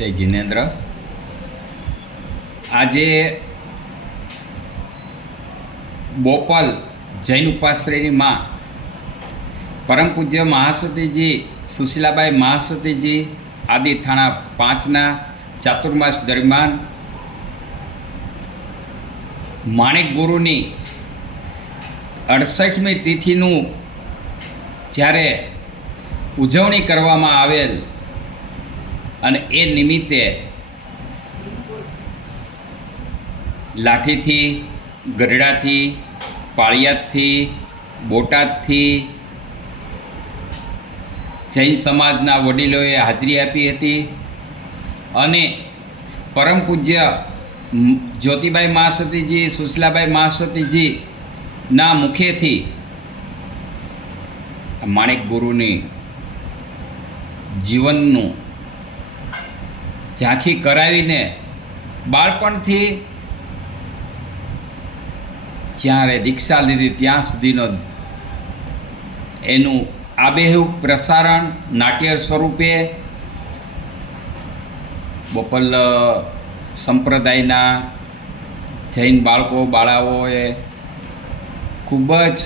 જય જિનેન્દ્ર. આજે બોપલ જૈન ઉપાશ્રયની માં પરમ પૂજ્ય મહાસતીજી સુશીલાબાઈ મહાસતીજી આદિ થાણા પાંચના ચાતુર્માસ દરમિયાન માણેક ગુરુની અડસઠમી તિથિનું જ્યારે ઉજવણી કરવામાં આવેલ અને એ નિમિત્તે લાઠીથી, ગઢડાથી, પાળિયાદથી, બોટાદથી જૈન સમાજના વડીલોએ હાજરી આપી હતી અને પરમ પૂજ્ય જ્યોતિબાઈ મહાસતીજી સુશલાબાઈ મહાસતીજીના મુખેથી માણેક ગુરુની જીવનનું ઝાંખી કરાવીને બાળપણથી જ્યારે દીક્ષા લીધી, ત્યાં સુધીનો એનું આબેહુ પ્રસારણ નાટ્ય સ્વરૂપે બોપલ સંપ્રદાયના જૈન બાળકો, બાળાઓએ ખૂબ જ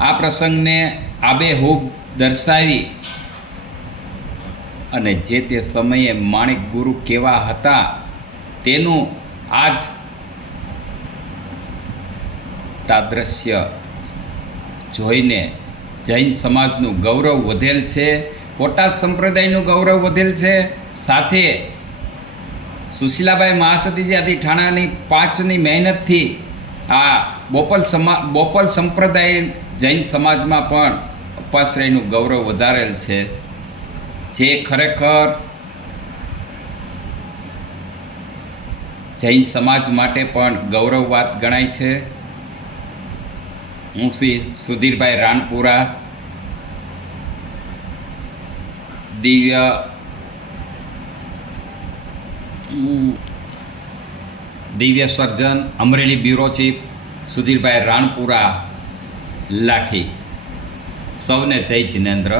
આ પ્રસંગને આબેહૂબ દર્શાવી અને જે તે સમયે માણિક ગુરુ કેવા હતા, તેનું આજ તાદ્રશ્ય જોઈને જૈન સમાજનું ગૌરવ વધેલ છે, બોટાદ સંપ્રદાયનું ગૌરવ વધેલ છે. સાથે સુશીલાબાઈ મહાસતીજી આદિ ઠાણાની પાંચની મહેનતથી આ બોપલ સમા, બોપલ સંપ્રદાય જૈન સમાજમાં પણ અપાશ્રયનું ગૌરવ વધારેલ છે. જે ખરેખર જૈન સમાજ માટે પણ ગૌરવ વાત ગણાય છે. હું શ્રી સુધીરભાઈ રાણપુરા દિવ્ય દિવ્ય સર્જન, અમરેલી બ્યુરો ચીફ, સુધીરભાઈ રાણપુરા લાઠી. સૌને જય જિનેન્દ્ર.